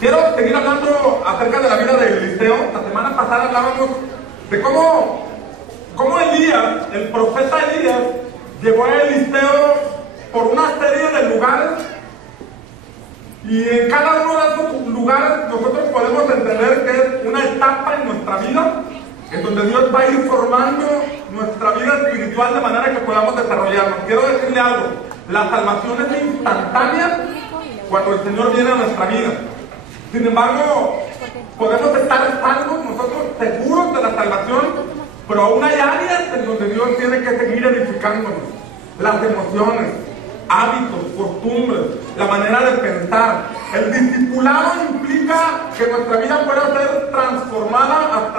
Quiero seguir hablando acerca de la vida de Eliseo. La semana pasada hablábamos de cómo Elías, el profeta Elías, llevó a Eliseo por una serie de lugares, y en cada uno de esos lugares nosotros podemos entender que es una etapa en nuestra vida en donde Dios va a ir formando nuestra vida espiritual de manera que podamos desarrollarnos. Quiero decirle algo: la salvación es instantánea cuando el Señor viene a nuestra vida. Sin embargo, podemos estar salvos, nosotros seguros de la salvación, pero aún hay áreas en donde Dios tiene que seguir edificándonos. Las emociones, hábitos, costumbres, la manera de pensar. El discipulado implica que nuestra vida pueda ser transformada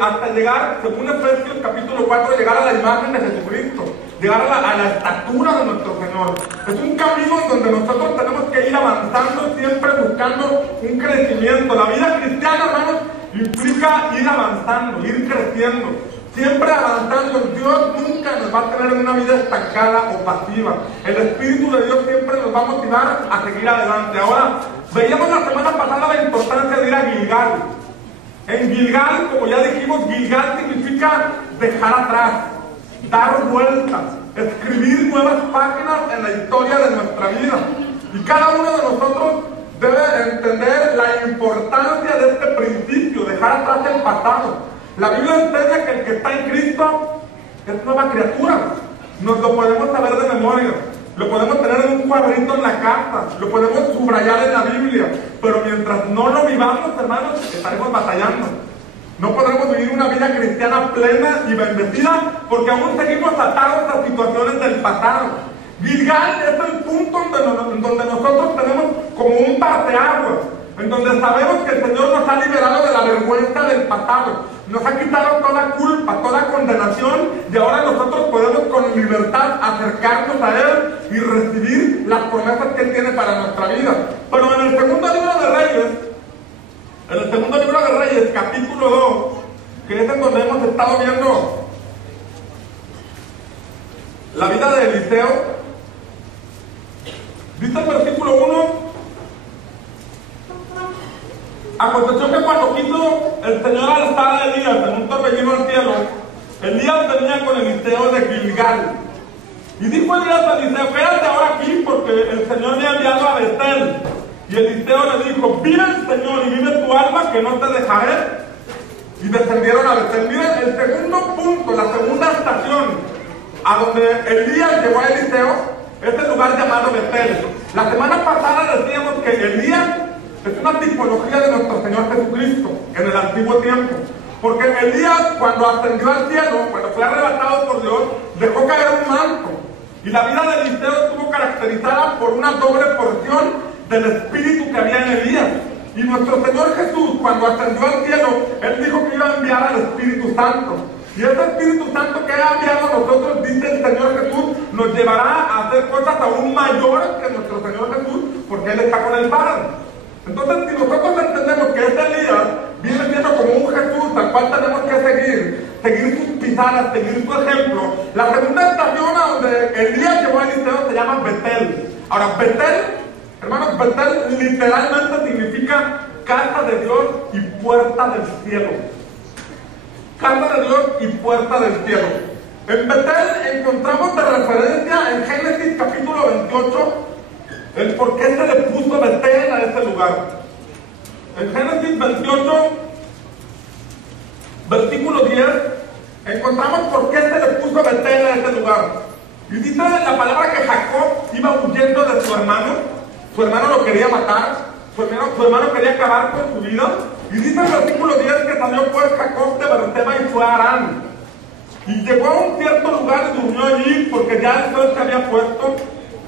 hasta llegar, según Efesios capítulo 4, llegar a la imagen de Jesucristo, llegar a la estatura de nuestro Señor. Es un camino en donde nosotros tenemos que ir avanzando, siempre buscando un crecimiento. La vida cristiana, hermanos, implica ir avanzando, ir creciendo, siempre avanzando. Dios nunca nos va a tener en una vida estancada o pasiva. El Espíritu de Dios siempre nos va a motivar a seguir adelante. Ahora, veíamos la semana pasada la importancia de ir a Gilgal. En Gilgal, como ya dijimos, Gilgal significa dejar atrás, dar vueltas, escribir nuevas páginas en la historia de nuestra vida. Y cada uno de nosotros debe entender la importancia de este principio, dejar atrás el pasado. La Biblia enseña que el que está en Cristo es nueva criatura. Nos lo podemos saber de memoria, lo podemos tener en un cuadrito en la casa, lo podemos subrayar en la Biblia, pero mientras no lo vivamos, hermanos, estaremos batallando. No podremos vivir una vida cristiana plena y bendecida porque aún seguimos atados a situaciones del pasado. Gilgal es el punto en donde nosotros tenemos como un parteaguas, en donde sabemos que el Señor nos ha liberado de la vergüenza del pasado, nos ha quitado toda culpa, toda condenación, y ahora nosotros podemos con libertad acercarnos a Él y recibir las promesas que Él tiene para nuestra vida. Pero en el segundo libro de Reyes, capítulo 2, que es en donde hemos estado viendo la vida de Eliseo, dice el versículo 1: aconteció que cuando quiso el Señor alzar a Elías en un torbellino al cielo, Elías venía con Eliseo de Gilgal. Y dijo Elías a Eliseo: quédate ahora aquí, porque el Señor me ha enviado a Betel. Y Eliseo le dijo: vive el Señor y vive tu alma, que no te dejaré. Y descendieron a Betel. Miren, el segundo punto, la segunda estación a donde Elías llevó a Eliseo es el lugar llamado Betel. La semana pasada decíamos que Elías es una tipología de nuestro Señor Jesucristo en el antiguo tiempo. Porque Elías, cuando ascendió al cielo, cuando fue arrebatado por Dios, dejó caer un manto. Y la vida de Eliseo estuvo caracterizada por una doble porción del espíritu que había en Elías. Y nuestro Señor Jesús, cuando ascendió al cielo, Él dijo que iba a enviar al Espíritu Santo. Y ese Espíritu Santo que ha enviado a nosotros, dice el Señor Jesús, nos llevará a hacer cosas aún mayores que nuestro Señor Jesús, porque Él está con el Padre. Entonces, si nosotros entendemos que este Elías viene siendo como un Jesús al cual tenemos que seguir sus pisadas, seguir su ejemplo, la segunda estación a donde Elías llevó a Eliseo se llama Betel. Ahora, Betel, hermanos, Betel literalmente significa casa de Dios y puerta del cielo. Casa de Dios y puerta del cielo. En Betel encontramos de referencia en Génesis capítulo 28 el por qué se le puso Betel a ese lugar. En Génesis 28, versículo 10, encontramos por qué se le puso Betel a ese lugar. Y dice la palabra que Jacob iba huyendo de su hermano. Su hermano lo quería matar, su hermano quería acabar con su vida. Y dice el versículo 10 que salió pues Jacob de Berseba y fue a Harán. Y llegó a un cierto lugar y durmió allí, porque ya el sol se había puesto.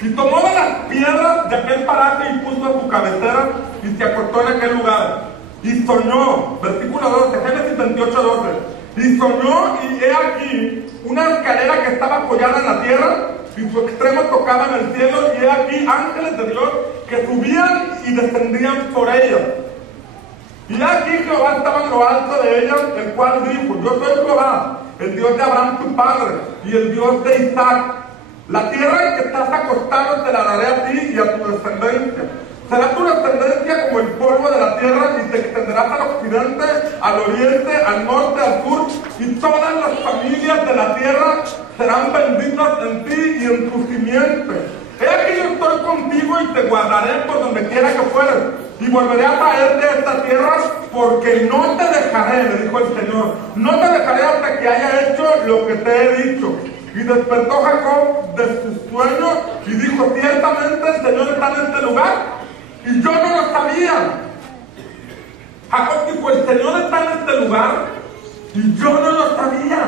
Y tomó de las piedras de aquel paraje y puso a su cabecera y se acostó en aquel lugar. Y soñó, versículo 12, Génesis 28, 12. Y soñó, y he aquí una escalera que estaba apoyada en la tierra, y su extremo tocaba en el cielo, y he aquí ángeles de Dios que subían y descendían por ella. Y aquí Jehová estaba en lo alto de ella, el cual dijo: yo soy Jehová, el Dios de Abraham tu padre, y el Dios de Isaac. La tierra en que estás acostado te la daré a ti y a tu descendencia. Será tu descendencia como el polvo extenderás al occidente, al oriente, al norte, al sur, y todas las familias de la tierra serán benditas en ti y en tu simiente. He aquí yo estoy contigo y te guardaré por donde quiera que fueres, y volveré a traerte a esta tierra, porque no te dejaré, le dijo el Señor, no te dejaré hasta que haya hecho lo que te he dicho. Y despertó Jacob de su sueño y dijo, ciertamente el Señor está en este lugar, y yo no lo sabía. Jacob dijo, el Señor está en este lugar, y yo no lo sabía.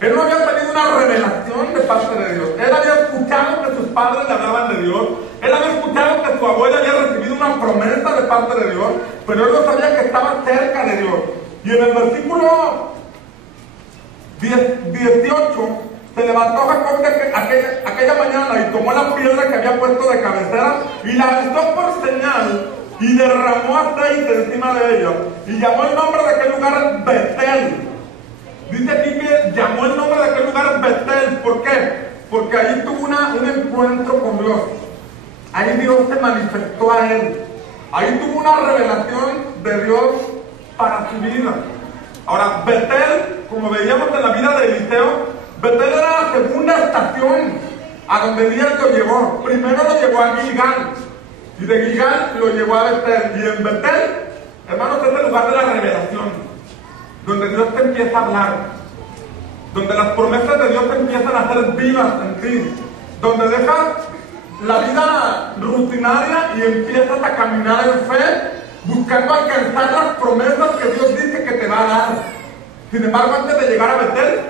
Él no había tenido una revelación de parte de Dios. Él había escuchado que sus padres le hablaban de Dios. Él había escuchado que su abuela había recibido una promesa de parte de Dios, pero él no sabía que estaba cerca de Dios. Y en el versículo 18, se levantó Jacob aquella mañana y tomó la piedra que había puesto de cabecera y la alzó por señal y derramó aceite encima de ella. Y llamó el nombre de aquel lugar Betel. Dice aquí que llamó el nombre de aquel lugar Betel. ¿Por qué? Porque ahí tuvo un encuentro con Dios. Ahí Dios se manifestó a él. Ahí tuvo una revelación de Dios para su vida. Ahora, Betel, como veíamos en la vida de Eliseo, Betel era la segunda estación a donde Elías lo llevó. Primero lo llevó a Gilgal, y de Gilgal lo llevó a Betel. Y en Betel, hermanos, es el lugar de la revelación, donde Dios te empieza a hablar, donde las promesas de Dios empiezan a ser vivas en ti, donde dejas la vida rutinaria y empiezas a caminar en fe, buscando alcanzar las promesas que Dios dice que te va a dar. Sin embargo, antes de llegar a Betel,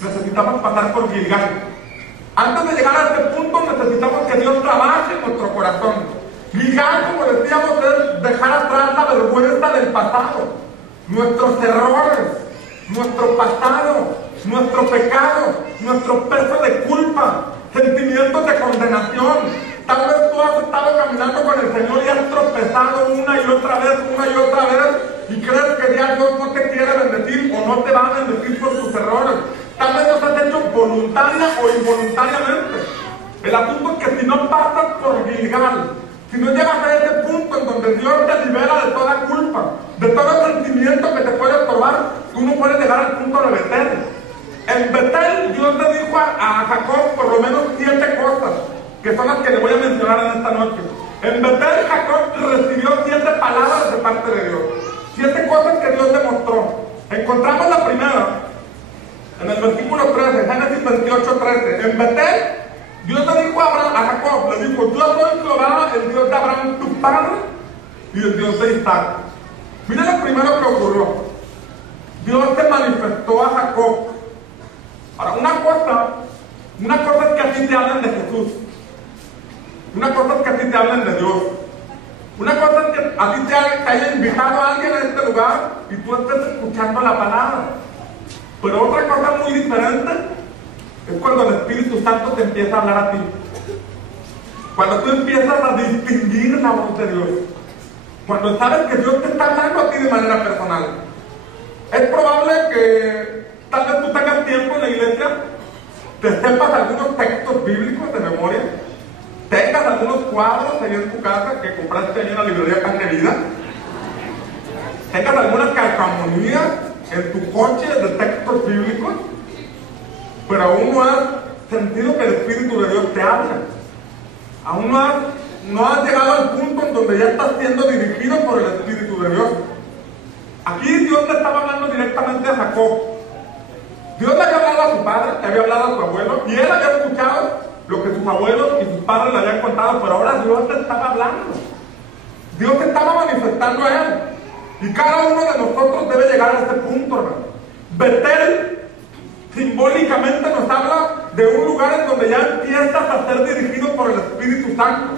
necesitamos pasar por Gilgal. Antes de llegar a este punto, necesitamos que Dios trabaje en nuestro corazón. Gilgal, como decíamos, es dejar atrás la vergüenza del pasado, nuestros errores, nuestro pasado, nuestro pecado, nuestro peso de culpa, sentimientos de condenación. Tal vez tú has estado caminando con el Señor y has tropezado una y otra vez, y crees que ya Dios no te quiere bendecir o no te va a bendecir por tus errores. Tal vez los has hecho voluntaria o involuntariamente. El asunto es que si no pasas por Gilgal, si no llegas a ese punto en donde Dios te libera de toda culpa, de todo sentimiento que te puede estorbar, tú no puedes llegar al punto de Betel. En Betel Dios le dijo a Jacob por lo menos 7 cosas, que son las que le voy a mencionar en esta noche. En Betel Jacob recibió 7 palabras de parte de Dios, 7 cosas que Dios le mostró. Encontramos la primera en el versículo 13, Génesis 28:13. En Betel Dios le dijo a Jacob, le dijo, yo soy Jehová, el Dios de Abraham tu padre y el Dios de Isaac. Mira lo primero que ocurrió. Dios se manifestó a Jacob. Ahora, una cosa es que a ti te hablen de Jesús. Una cosa es que a ti te hablen de Dios. Una cosa es que a ti te haya invitado a alguien a este lugar y tú estés escuchando la palabra. Pero otra cosa muy diferente es cuando el Espíritu Santo te empieza a hablar a ti. Cuando tú empiezas a distinguir la voz de Dios. Cuando sabes que Dios te está hablando a ti de manera personal. Es probable que tal vez tú tengas tiempo en la iglesia, te sepas algunos textos bíblicos de memoria, tengas algunos cuadros ahí en tu casa que compraste ahí en la librería Pan de Vida, tengas algunas calcamonías en tu coche de textos bíblicos, pero aún no has sentido que el Espíritu de Dios te habla. Aún no has llegado al punto en donde ya estás siendo dirigido por el Espíritu de Dios. Aquí Dios le estaba hablando directamente a Jacob. Dios le había hablado a su padre, le había hablado a su abuelo, y él había escuchado lo que sus abuelos y sus padres le habían contado, pero ahora Dios te estaba hablando. Dios te estaba manifestando a él. Y cada uno de nosotros debe llegar a este punto, hermano. Betel simbólicamente nos habla de un lugar en donde ya empiezas a ser dirigido por el Espíritu Santo.